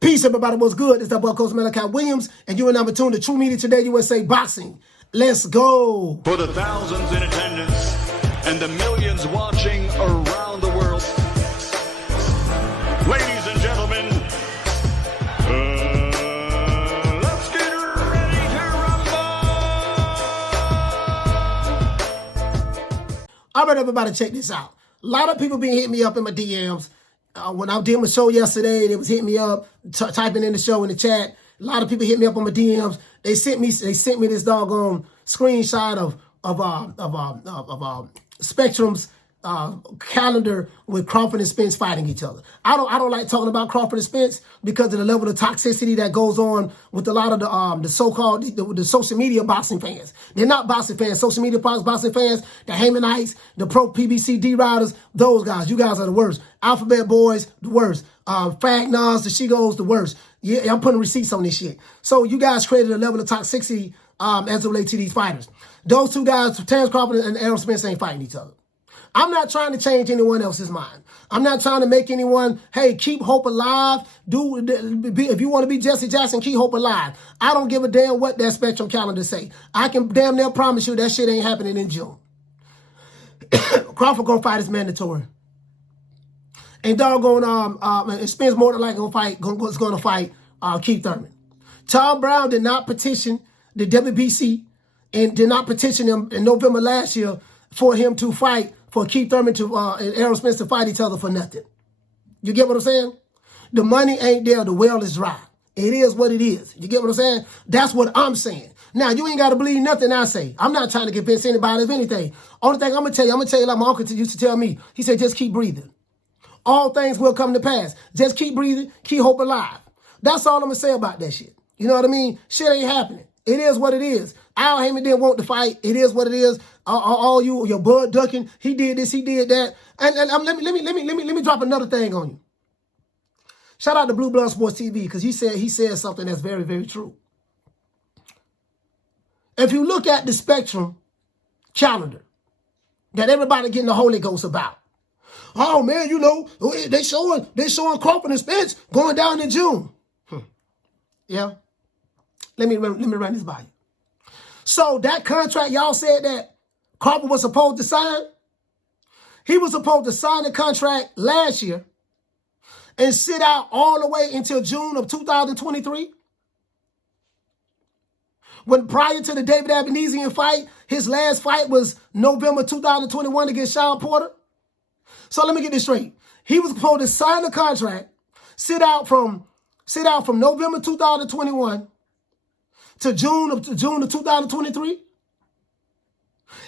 Peace, everybody. What's good? It's that boy, Coach Malachi Williams, and you are number 2 in the True Media Today USA Boxing. Let's go. For the thousands in attendance and the millions watching around the world, ladies and gentlemen, let's get ready to rumble. All right, everybody, check this out. A lot of people been hitting me up in my DMs. When I did my show yesterday, they was hitting me up, typing in the show in the chat. A lot of people hit me up on my DMs. They sent me this doggone screenshot of Spectrum's calendar with Crawford and Spence fighting each other. I don't like talking about Crawford and Spence because of the level of toxicity that goes on with a lot of the so-called the social media boxing fans. They're not boxing fans. Social media boxing fans, the Haymanites, the pro PBC D riders, those guys. You guys are the worst. Alphabet boys, the worst. Fagnons, the Shigos, the worst. Yeah, I'm putting receipts on this shit. So you guys created a level of toxicity as it relates to these fighters. Those two guys, Terence Crawford and Errol Spence, ain't fighting each other. I'm not trying to change anyone else's mind. I'm not trying to make anyone, hey, keep hope alive. If you want to be Jesse Jackson, keep hope alive. I don't give a damn what that Spectrum calendar say. I can damn near promise you that shit ain't happening in June. Crawford gonna fight his mandatory. And doggone Spence more than likely gonna fight Keith Thurman. Tom Brown did not petition the WBC and did not petition him in November last year for him to fight, for Keith Thurman and Errol Spence to fight each other for nothing. You get what I'm saying? The money ain't there. The well is dry. It is what it is. You get what I'm saying? That's what I'm saying. Now, you ain't got to believe nothing I say. I'm not trying to convince anybody of anything. Only thing I'm going to tell you like my uncle used to tell me. He said, just keep breathing. All things will come to pass. Just keep breathing. Keep hope alive. That's all I'm going to say about that shit. You know what I mean? Shit ain't happening. It is what it is. Al Heyman didn't want to fight. It is what it is. All your bud ducking. He did this. He did that. And let me drop another thing on you. Shout out to Blue Blood Sports TV because he said something that's very, very true. If you look at the Spectrum calendar that everybody getting the Holy Ghost about, oh man, you know they showing Crawford and Spence going down in June. Yeah. Let me run this by you. So that contract y'all said that Crawford was supposed to sign, he was supposed to sign the contract last year and sit out all the way until June of 2023. When prior to the David Abenesian fight, his last fight was November 2021 against Sean Porter. So let me get this straight. He was supposed to sign the contract, sit out from November 2021 to June of 2023.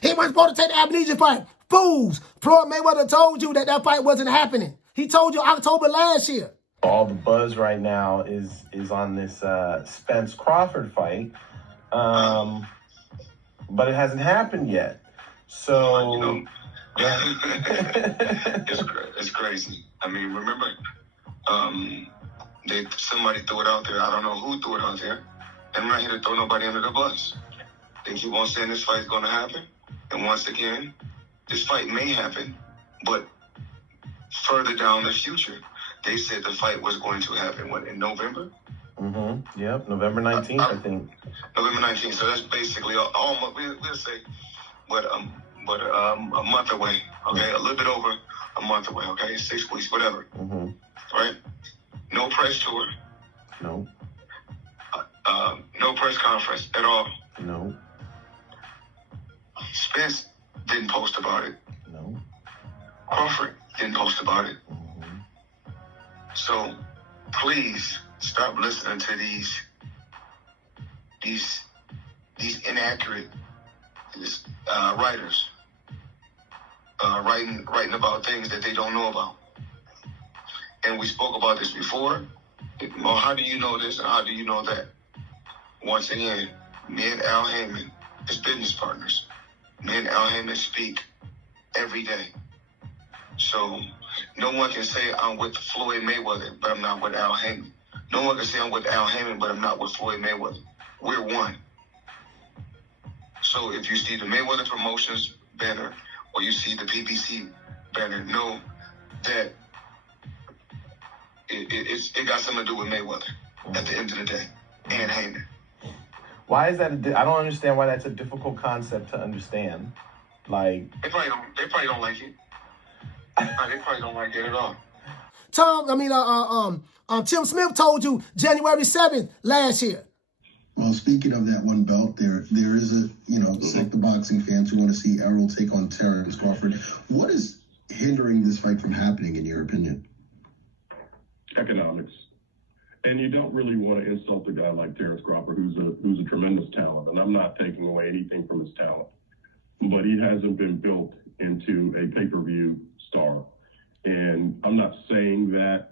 He wasn't supposed to take the Abenesian fight. Fools. Floyd Mayweather told you that fight wasn't happening. He told you October last year. All the buzz right now is on this Spence Crawford fight, but it hasn't happened yet. So, you know, it's crazy. I mean, remember, somebody threw it out there. I don't know who threw it out there. And I'm not here to throw nobody under the bus. They keep on saying this fight's going to happen. And once again, this fight may happen, but further down the future, they said the fight was going to happen, in November? Mm-hmm. Yep, November 19th, I think. November 19th, so that's basically almost, we'll say, but a month away, okay? A little bit over a month away, okay? 6 weeks, whatever. Mm-hmm. Right? No press tour. No. No press conference at all. No. Spence didn't post about it. No. Crawford didn't post about it. Mm-hmm. So please stop listening to these inaccurate writers writing about things that they don't know about. And we spoke about this before. Well, how do you know this and how do you know that? Once again, me and Al Heyman as business partners. Me and Al Heyman speak every day. So no one can say I'm with Floyd Mayweather, but I'm not with Al Heyman. No one can say I'm with Al Heyman, but I'm not with Floyd Mayweather. We're one. So if you see the Mayweather Promotions banner or you see the PBC banner, know that it got something to do with Mayweather at the end of the day and Heyman. Why is that? I don't understand why that's a difficult concept to understand. Like They probably don't like it. They probably don't like it at all. Tim Smith told you January 7th last year. Well, speaking of that one belt, there is a, select the boxing fans who want to see Errol take on Terence Crawford. What is hindering this fight from happening, in your opinion? Economics. And you don't really want to insult a guy like Terence Crawford, who's a tremendous talent. And I'm not taking away anything from his talent. But he hasn't been built into a pay-per-view star. And I'm not saying that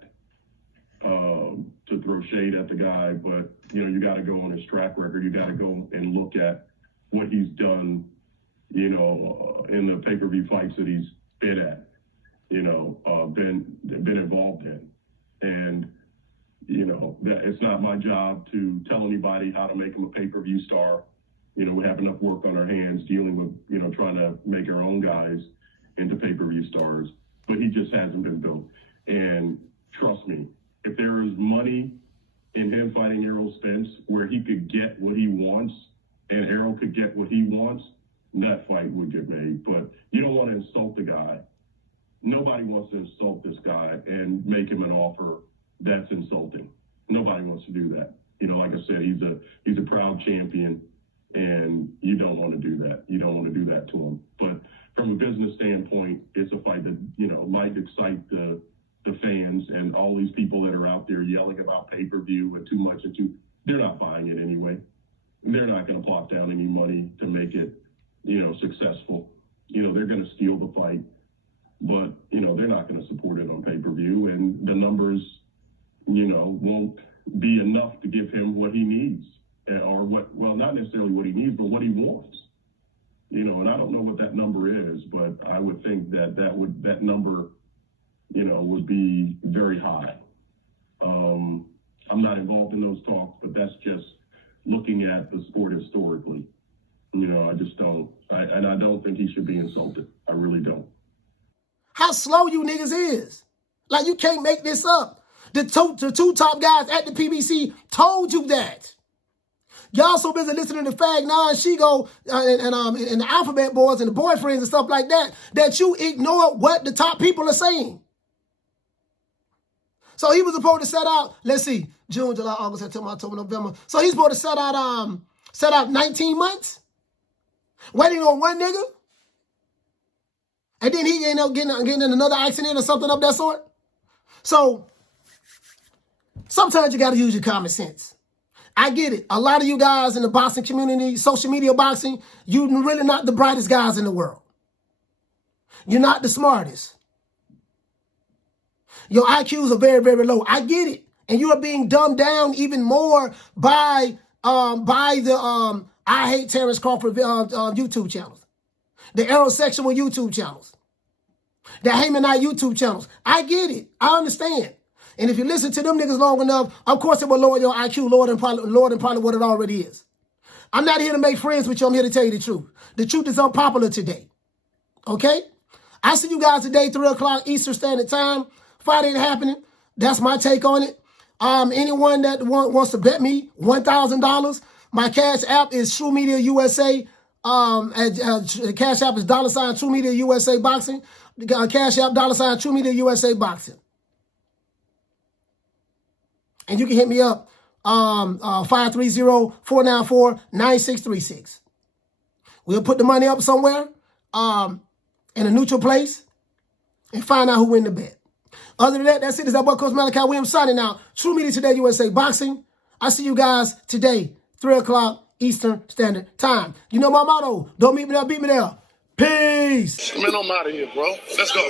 to throw shade at the guy, but, you got to go on his track record. You got to go and look at what he's done, in the pay-per-view fights that he's been at, been involved in. And, that it's not my job to tell anybody how to make him a pay-per-view star. We have enough work on our hands dealing with, trying to make our own guys into pay-per-view stars. But he just hasn't been built. And trust me, if there is money in him fighting Errol Spence where he could get what he wants and Errol could get what he wants, that fight would get made. But you don't want to insult the guy. Nobody wants to insult this guy and make him an offer that's insulting. Nobody wants to do that. Like I said, he's a proud champion, and you don't want to do that. You don't want to do that to him. But from a business standpoint, it's a fight that, might excite the fans and all these people that are out there yelling about pay-per-view and too much they're not buying it anyway. They're not going to plop down any money to make it, successful. They're going to steal the fight, but, they're not going to support it on pay-per-view, and the numbers, won't be enough to give him what he needs, or not necessarily what he needs, but what he wants. And I don't know what that number is, but I would think that number, would be very high. I'm not involved in those talks, but that's just looking at the sport historically. I just don't. I don't think he should be insulted. I really don't. How slow you niggas is. Like, you can't make this up. The two top guys at the PBC told you that. Y'all so busy listening to Fag 9, Shigo, and the Alphabet Boys and the boyfriends and stuff like that, that you ignore what the top people are saying. So he was supposed to set out, let's see, June, July, August, September, October, November. So he's supposed to set out 19 months, waiting on one nigga, and then he ended up getting in another accident or something of that sort. So sometimes you got to use your common sense. I get it. A lot of you guys in the boxing community, social media boxing, you're really not the brightest guys in the world. You're not the smartest. Your IQs are very, very low. I get it. And you are being dumbed down even more by the I Hate Terence Crawford YouTube channels, the Aerosexual YouTube channels, the Heymanite YouTube channels. I get it. I understand. And if you listen to them niggas long enough, of course it will lower your IQ lower than probably what it already is. I'm not here to make friends with you. I'm here to tell you the truth. The truth is unpopular today. Okay? I see you guys today, 3 o'clock Eastern Standard Time. Fight ain't happening. That's my take on it. Anyone that wants to bet me $1,000, my cash app is TRUMediaUSA. Cash app is $ TRUMediaUSA Boxing. Cash app $ TRUMediaUSA Boxing. And you can hit me up 530-494-9636. We'll put the money up somewhere in a neutral place and find out who win the bet. Other than that, that's it. It's that boy Coach Malachi Williams signing out. True Media Today USA Boxing. I see you guys today, 3 o'clock Eastern Standard Time. You know my motto. Don't meet me there, beat me there. Peace. Man, I'm out of here, bro. Let's go.